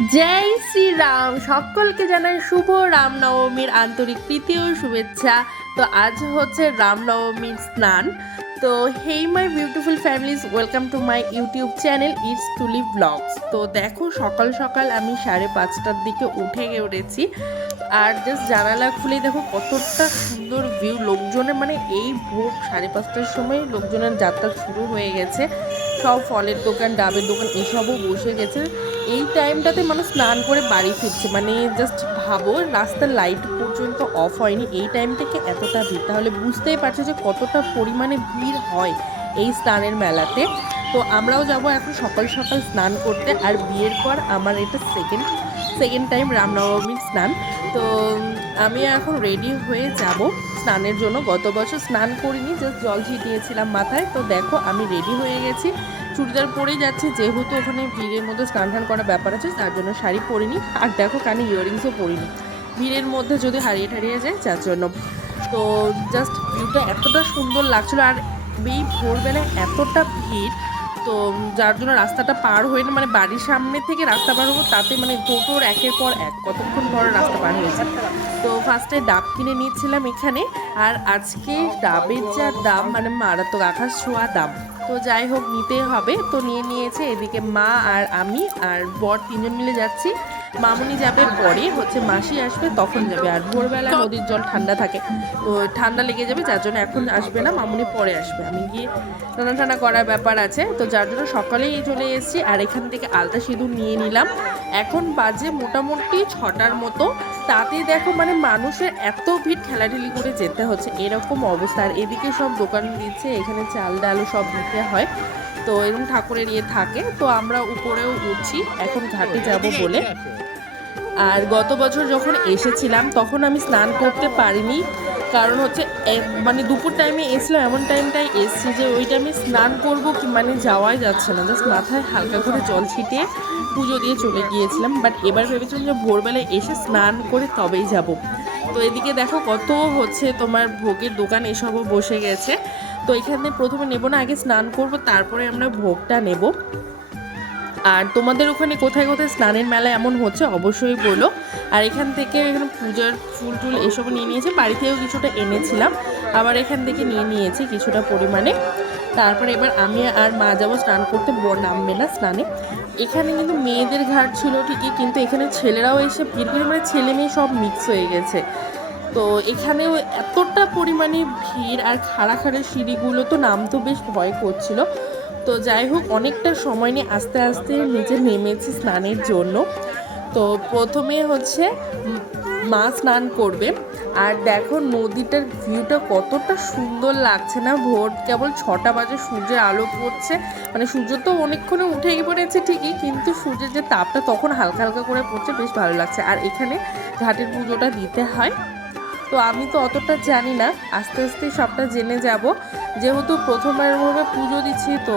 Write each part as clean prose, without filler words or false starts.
জয় শ্রীরাম, সকলকে জানাই শুভ রামনবমীর আন্তরিক প্রীতি ও শুভেচ্ছা। তো আজ হচ্ছে রামনবমীর স্নান। তো hey my beautiful families, welcome to my YouTube channel it's Tuli vlogs. তো দেখো সকাল সকাল আমি 5:30টার দিকে উঠে গেছি, আর জাস্ট জানালা খুলেই দেখো কতটা সুন্দর ভিউ। লোকজনের মানে এই ভোর 5:30টার সময় লোকজনের যাত্রা শুরু হয়ে গেছে। সব ফলের দোকান, ডাবের দোকান এসবও বসে গেছে। এই টাইমটাতে মানুষ স্নান করে বাড়ি ফিরছে, মানে জাস্ট ভাবো রাস্তার লাইট পর্যন্ত অফ হয়নি, এই টাইম থেকে এতটা ভিড়। তাহলে বুঝতেই পারছো যে কতটা পরিমাণে ভিড় হয় এই স্নানের মেলাতে। তো আমরাও যাব এখন সকাল সকাল স্নান করতে। আর বিয়ের পর আমার এটা সেকেন্ড টাইম রামনবমীর স্নান। তো আমি এখন রেডি হয়ে যাব স্নানের জন্য। গত বছর স্নান করিনি, জাস্ট জল ছিটিয়েছিলাম মাথায়। তো দেখো আমি রেডি হয়ে গেছি, চুড়িদার পরেই যাচ্ছি, যেহেতু ওখানে ভিড়ের মধ্যে স্নান টান করার ব্যাপার আছে, তার জন্য শাড়ি পরিনি। আর দেখো কানে ইয়াররিংসও পরিনি, ভিড়ের মধ্যে যদি হারিয়ে ঠারিয়ে যায় যার জন্য। তো জাস্ট ভিউটা এতটা সুন্দর লাগছিল, আর এই ভোরবেলায় এতটা ভিড়, তো যার জন্য রাস্তাটা পার হয়ে না, মানে বাড়ির সামনে থেকে রাস্তা পার হবো তাতে মানে টোটোর একের পর এক কতক্ষণ পর রাস্তা পার হয়েছে। তো ফার্স্টে ডাব কিনে নিয়েছিলাম এখানে। আর আজকে ডাবের যা দাম, মানে মারাত্মক আকাশ ছোঁয়া দাম। তো যাই হোক নিতেই হবে, তো নিয়ে নিয়েছে। এদিকে মা আর আমি আর বর তিনজন মিলে যাচ্ছি। মামুনি যাবে পরে, হচ্ছে মাসি আসবে তখন যাবে। আর ভোরবেলা নদীর জল ঠান্ডা থাকে, তো ঠান্ডা লেগে যাবে, যার জন্য এখন আসবে না, মামুনি পরে আসবে। আমি গিয়ে রান্না টান্না করার ব্যাপার আছে, তো যার জন্য সকালেই চলে এসেছি। আর এখান থেকে আলতা সিঁদুর নিয়ে নিলাম। এখন বাজে মোটামুটি 6টার মতো। তাতে দেখো মানে মানুষের এত ভিড়, ঠেলাঠেলি করে যেতে হচ্ছে, এরকম অবস্থা। আর এদিকে সব দোকান দিচ্ছে, এখানে চাল ডালও সব দিতে হয়। তো এরকম ঠাকুরের ইয়ে থাকে। তো আমরা উপরেও উঠছি এখন ঘাটে যাব বলে। আর গত বছর যখন এসেছিলাম তখন আমি স্নান করতে পারিনি, কারণ হচ্ছে মানে দুপুর টাইমে এসেছিলাম, এমন টাইমটাই এসছি যে ওই টাইমে স্নান করবো কি মানে যাওয়াই যাচ্ছে না, জাস্ট মাথায় হালকা করে জল ছিটিয়ে পুজো দিয়ে চলে গিয়েছিলাম। বাট এবার ভেবেছিলাম যে ভোরবেলায় এসে স্নান করে তবেই যাব। তো এদিকে দেখো কত হচ্ছে তোমার ভোগের দোকান এসবও বসে গেছে। তো এখানে প্রথমে নেব না, আগে স্নান করব তারপরে আমরা ভোগটা নেব। আর তোমাদের ওখানে কোথায় কোথায় স্নানের মেলা এমন হচ্ছে অবশ্যই বলো। আর এখান থেকে এখানে পূজার ফুল টুল এসব নিয়ে নিয়েছি, বাড়ি থেকেও কিছুটা এনেছিলাম, আবার এখান থেকে নিয়ে নিয়েছি কিছুটা পরিমাণে। তারপরে এবার আমি আর মা যাবো স্নান করতে, বর নামবে না স্নানে। এখানে কিন্তু মেয়েদের ঘাট ছিল ঠিকই, কিন্তু এখানে ছেলেরাও এসে ভিড় করে, মানে ছেলে মেয়ে সব মিক্স হয়ে গেছে। তো এখানেও এতটা পরিমাণে ভিড়, আর খাড়া খাড়া সিঁড়িগুলো তো নামতেও বেশ ভয় করছিল। তো যাই হোক অনেকটা সময় নিয়ে আস্তে আস্তে নিচে নেমেছি স্নানের জন্য। তো প্রথমে হচ্ছে মা স্নান করবে। আর দেখো নদীটার ভিউটা কতটা সুন্দর লাগছে না, ভোর কেবল 6টা বাজে, সূর্যের আলো পড়ছে, মানে সূর্য তো অনেকক্ষণে উঠেই পড়েছে ঠিকই, কিন্তু সূর্যের যে তাপটা তখন হালকা হালকা করে পড়ছে, বেশ ভালো লাগছে। আর এখানে ঘাটের পুজোটা দিতে হয়, তো আমি তো অতটা জানি না, আস্তে আস্তে সবটা জেনে যাব। যেহেতু প্রথমবারভাবে পুজো দিচ্ছি, তো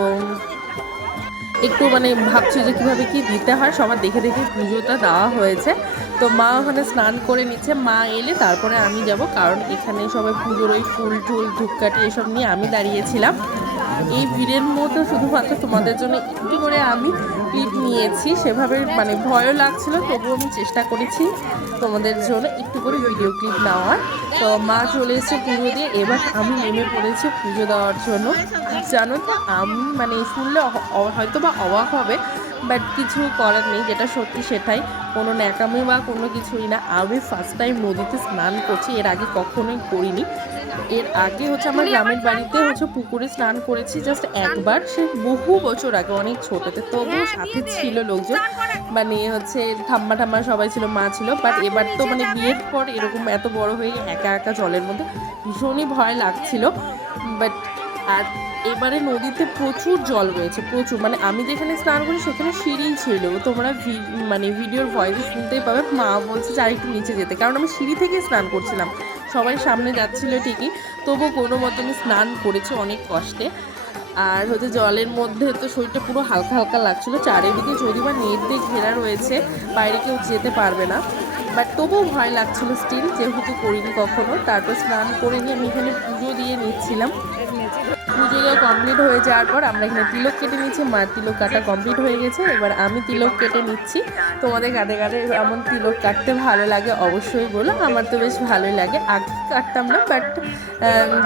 একটু মানে ভাবছি যে কীভাবে কী দিতে হয়, সবার দেখে দেখে পুজোটা দেওয়া হয়েছে। তো মা ওখানে স্নান করে নিচ্ছে, মা এলে তারপরে আমি যাব, কারণ এখানে সবাই পুজোর ওই ফুল টুল ধূপকাঠি এসব নিয়ে আমি দাঁড়িয়েছিলাম। এই ভিড়ের মধ্যে শুধুমাত্র তোমাদের জন্য একটু করে আমি ক্লিপ নিয়েছি, সেভাবে মানে ভয়ও লাগছিল, তবুও আমি চেষ্টা করেছি তোমাদের জন্য একটু করে ভিডিও ক্লিপ নেওয়ার। তো মা চলে এসেছে পুজো দিয়ে, এবার আমি নেমে পড়েছি পুজো দেওয়ার জন্য। জানো তো আমি মানে শুনলে হয়তো বা অবাক হবে, বাট কিছু করার নেই, যেটা সত্যি সেটাই, কোনো ন্যাকামি বা কোনো কিছুই না। আমি ফার্স্ট টাইম নদীতে স্নান করছি, এর আগে কখনোই করিনি। এর আগে হচ্ছে আমার গ্রামের বাড়িতে হচ্ছে পুকুরে স্নান করেছি জাস্ট একবার, সে বহু বছর আগে, অনেক ছোটোতে, তবুও সাথে ছিল লোকজন, মানে হচ্ছে ঠাম্মা সবাই ছিল, মা ছিল। বাট এবার তো মানে বিয়ের পর এরকম এত বড় হয়ে একা একা জলের মধ্যে ভীষণই ভয় লাগছিল। বাট আর এবারে নদীতে প্রচুর জল রয়েছে, প্রচুর, মানে আমি যেখানে স্নান করি সেখানে সিঁড়ি ছিল, তোমরা মানে ভিডিওর ভয়েসে শুনতেই পাবে। মা বলছে যে আর একটু নিচে যেতে, কারণ আমি সিঁড়ি থেকেই স্নান করছিলাম, সবাই সামনে যাচ্ছিল ঠিকই, তবু কোনো মতো আমি স্নান করেছি অনেক কষ্টে। আর হচ্ছে জলের মধ্যে তো শরীরটা পুরো হালকা হালকা লাগছিলো, চারিদিকে যদি বা নেট দিয়ে ঘেরা রয়েছে, বাইরে কেউ যেতে পারবে না, বাট তবুও ভয় লাগছিল স্টিল, যেহেতু করিনি কখনো। তারপর স্নান করে নিয়ে আমি এখানে পুজো দিয়ে নিচ্ছিলাম। পুজো দেওয়া কমপ্লিট হয়ে যাওয়ার পর আমরা এখানে তিলক কেটে নিচ্ছি। মার তিলক কাটা কমপ্লিট হয়ে গেছে, এবার আমি তিলক কেটে নিচ্ছি। তোমাদের কাঁধে কাঁধে এমন তিলক কাটতে ভালো লাগে অবশ্যই বলো, আমার তো বেশ ভালোই লাগে। আগে কাটতাম না, বাট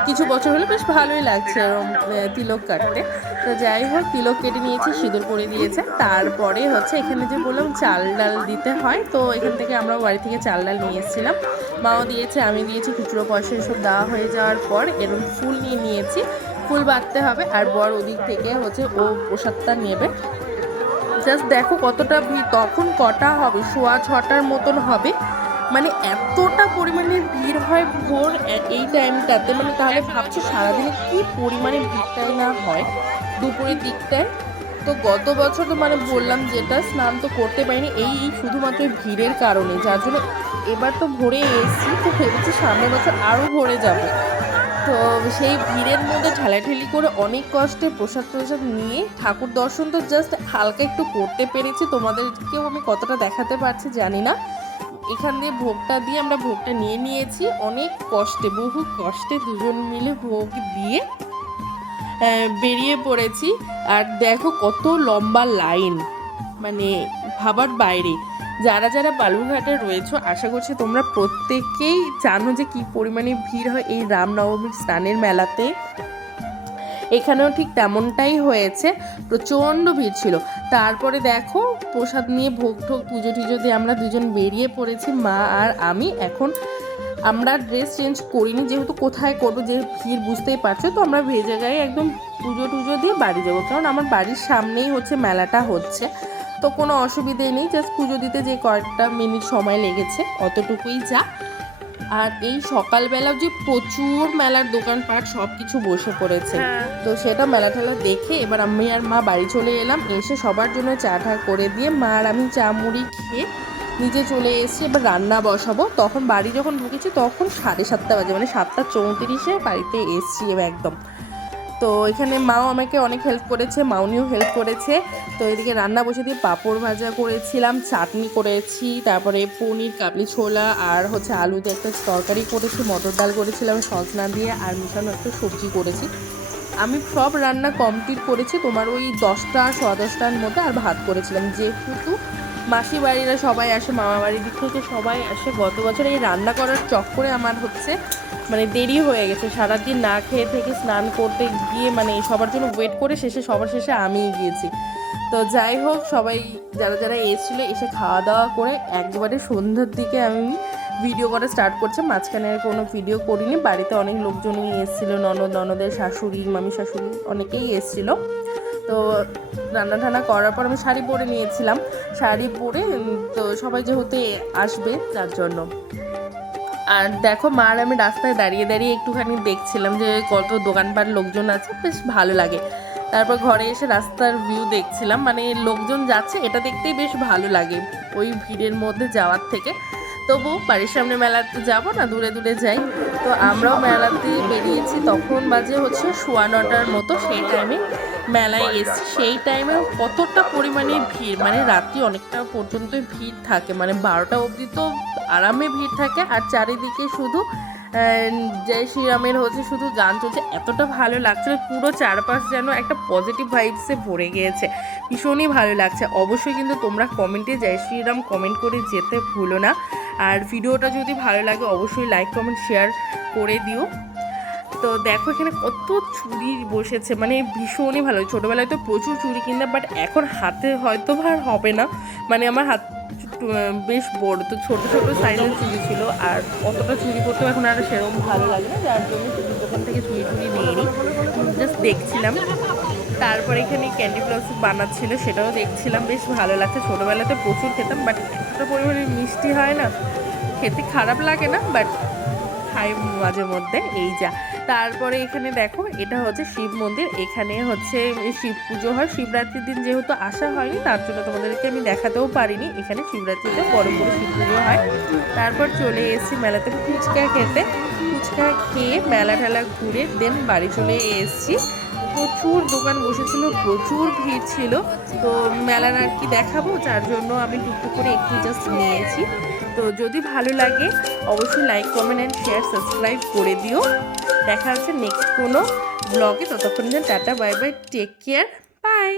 কিছু বছর হলে বেশ ভালোই লাগছে এরকম তিলক কাটতে। তো যাই হোক, তিলক কেটে নিয়েছি, সিঁদুর পরে দিয়েছে। তারপরে হচ্ছে এখানে যে বললাম চাল ডাল দিতে হয়, তো এখান থেকে আমরা বাড়ি থেকে চাল ডাল নিয়ে এসেছিলাম। মাও দিয়েছে, আমি দিয়েছি, খুচরো পয়সা এসব দেওয়া হয়ে যাওয়ার পর এরকম ফুল নিয়ে নিয়েছি। ফুল বাঁধতে হবে, আর বর ওদিক থেকে হচ্ছে ও প্রসাদটা নেবে। জাস্ট দেখো কতটা ভিড়, তখন কটা হবে, 6:15 মতন হবে। মানে এতটা পরিমাণে ভিড় হয় ভোর এই টাইমটাতে, মানে তাহলে ভাবছো সারাদিনে কি পরিমাণে ভিড়টাই না হয় দুপুরের দিকটায়। তো গত বছর তো মানে বললাম যেটা, স্নান তো করতে পারিনি এই শুধুমাত্র ভিড়ের কারণে, যার জন্য এবার তো ভোরে এসেছি। তো ভেবেছি সামনের বছর আরও ভোরে যাবো। তো সেই ভিড়ের মধ্যে ঠেলাঠেলি করে অনেক কষ্টে প্রসাদ নিয়ে ঠাকুর দর্শন তো জাস্ট হালকা একটু করতে পেরেছি। তোমাদেরকেও আমি কতটা দেখাতে পারছি জানি না। এখান দিয়ে ভোগটা দিয়ে আমরা ভোগটা নিয়ে নিয়েছি অনেক কষ্টে, বহু কষ্টে দুজন মিলে ভোগ দিয়ে বেরিয়ে পড়েছি। আর দেখো কত লম্বা লাইন, মানে ভাবার বাইরে। যারা যারা বালুরঘাটে রয়েছো আশা করছি তোমরা প্রত্যেকেই জানো যে কী পরিমাণে ভিড় হয় এই রামনবমীর স্নানের মেলাতে। এখানেও ঠিক তেমনটাই হয়েছে, প্রচণ্ড ভিড় ছিল। তারপরে দেখো প্রসাদ নিয়ে ভোগ ঠোক পুজো টুজো দিয়ে আমরা দুজন বেরিয়ে পড়েছি, মা আর আমি। এখন আমরা ড্রেস চেঞ্জ করিনি, যেহেতু কোথায় করবো, যে ভিড় বুঝতেই পারছো। তো আমরা ভেজে গায়ে একদম পুজো টুজো দিয়ে বাড়ি যাবো, কারণ আমার বাড়ির সামনেই হচ্ছে মেলাটা হচ্ছে। তো কোনো অসুবিধে নেই, জাস্ট পুজো দিতে যে কয়েকটা মিনিট সময় লেগেছে অতটুকুই যা। আর এই সকালবেলা যে প্রচুর মেলার দোকানপাট সব কিছু বসে পড়েছে, তো সেটা মেলা ঠেলা দেখে এবার আমি আর মা বাড়ি চলে এলাম। এসে সবার জন্য চা ঠা করে দিয়ে মা আর আমি চা মুড়ি খেয়ে নিজে চলে এসেছি। এবার রান্না বসাবো। তখন বাড়ি যখন ঢুকেছি তখন 7:30 বাজে, মানে 7:34 বাড়িতে এসছি একদম। তো এখানে মাও আমাকে অনেক হেল্প করেছে, মাউনিও হেল্প করেছে। তো এদিকে রান্না বসে দিয়ে পাঁপড় ভাজা করেছিলাম, চাটনি করেছি, তারপরে পনির কাবলি ছোলা আর হচ্ছে আলুতে একটা তরকারি করেছি, মটর ডাল করেছিলাম সজনা দিয়ে, আর মিশানো একটা সবজি করেছি। আমি সব রান্না কমপ্লিট করেছি তোমার ওই 10টা 10:15টার মধ্যে। আর ভাত করেছিলাম, যেহেতু মাসি বাড়িরা সবাই আসে, মামা বাড়ির দিক থেকে সবাই আসে। গত বছর এই রান্না করার চক্করে আমার হচ্ছে মানে দেরি হয়ে গেছে, সারাদিন না খেয়ে থেকে স্নান করতে গিয়ে মানে সবার জন্য ওয়েট করে সবার শেষে আমিই গিয়েছি। তো যাই হোক, সবাই যারা যারা এসেছিলো এসে খাওয়া দাওয়া করে একবারে সন্ধ্যার দিকে আমি ভিডিও করা স্টার্ট করছে। মাঝখানে আর কোনো ভিডিও করিনি। বাড়িতে অনেক লোকজনই এসেছিলো, ননদের শাশুড়ি, মামি শাশুড়ি অনেকেই এসেছিলো। তো রান্না টান্না করার পর আমি শাড়ি পরে নিয়েছিলাম, শাড়ি পরে তো সবাই যেহেতু আসবে তার জন্য। আর দেখো মা আর আমি রাস্তায় দাঁড়িয়ে দাঁড়িয়ে একটুখানি দেখছিলাম যে কত দোকানপাট লোকজন আছে, বেশ ভালো লাগে। তারপর ঘরে এসে রাস্তার ভিউ দেখছিলাম, মানে লোকজন যাচ্ছে এটা দেখতেই বেশ ভালো লাগে ওই ভিড়ের মধ্যে যাওয়ার থেকে। তবু বাড়ির সামনে মেলাতে যাব না, দূরে দূরে যাই। তো আমরাও মেলাতে বেরিয়েছি, তখন বাজে হচ্ছে 9:15 মতো। সেই টাইমে মেলায় এসছি, সেই টাইমে কতটা পরিমাণে ভিড়, মানে রাত্রি অনেকটা পর্যন্ত ভিড় থাকে, মানে 12টা অবধি তো আরামে ভিড় থাকে। আর চারিদিকে শুধু জয় শ্রীরামের হচ্ছে শুধু গান চলছে, এতটা ভালো লাগছে, পুরো চারপাশ যেন একটা পজিটিভ ভাইবসে ভরে গিয়েছে, ভীষণই ভালো লাগছে। অবশ্যই কিন্তু তোমরা কমেন্টে জয় শ্রীরাম কমেন্ট করে যেতে ভুলো না। আর ভিডিওটা যদি ভালো লাগে অবশ্যই লাইক কমেন্ট শেয়ার করে দিও। তো দেখো এখানে কত চুড়ি বসেছে, মানে ভীষণই ভালো। ছোটোবেলায় তো প্রচুর চুড়ি কিনতাম, বাট এখন হাতে হয়তো আর হবে না, মানে আমার হাত বেশ বড়, তো ছোটো ছোটো সাইজের চুড়ি ছিল। আর অতটা চুড়ি পরতেও এখন আর সেরকম ভালো লাগে না, যার জন্য চুড়ির দোকান থেকে চুড়ি নিয়ে নিই, জাস্ট দেখছিলাম। তারপরে এখানে ক্যান্ডি ফ্লাওয়ার বানাচ্ছিল, সেটাও দেখছিলাম, বেশ ভালো লাগছে। ছোটোবেলাতে প্রচুর খেতাম, বাট এতটা পরিমাণে মিষ্টি হয় না, খেতে খারাপ লাগে না, বাট খাই মাঝে মধ্যে, এই যা। তারপরে এখানে দেখো এটা হচ্ছে শিব মন্দির, এখানে হচ্ছে শিব পুজো হয় শিবরাত্রির দিন। যেহেতু আসা হয়নি তার জন্য তোমাদেরকে আমি দেখাতেও পারিনি। এখানে শিবরাত্রিতে বড় বড় শিব পুজো হয়। তারপর চলে এসেছি মেলাতে ফুচকা খেতে, ফুচকা খেয়ে মেলা ঠেলা ঘুরে দেন বাড়ি চলে এসেছি। প্রচুর দোকান বসেছিল, প্রচুর ভিড় ছিল। তো মেলার আর কি দেখাবো, যার জন্য আমি টুকটুক করে একটু জাস্ট নিয়েছি। তো যদি ভালো লাগে অবশ্যই like comment and share subscribe করে দিও। দেখা হচ্ছে নেক্সট কোনো ব্লগে। ততক্ষণ tata, bye bye, take care, by.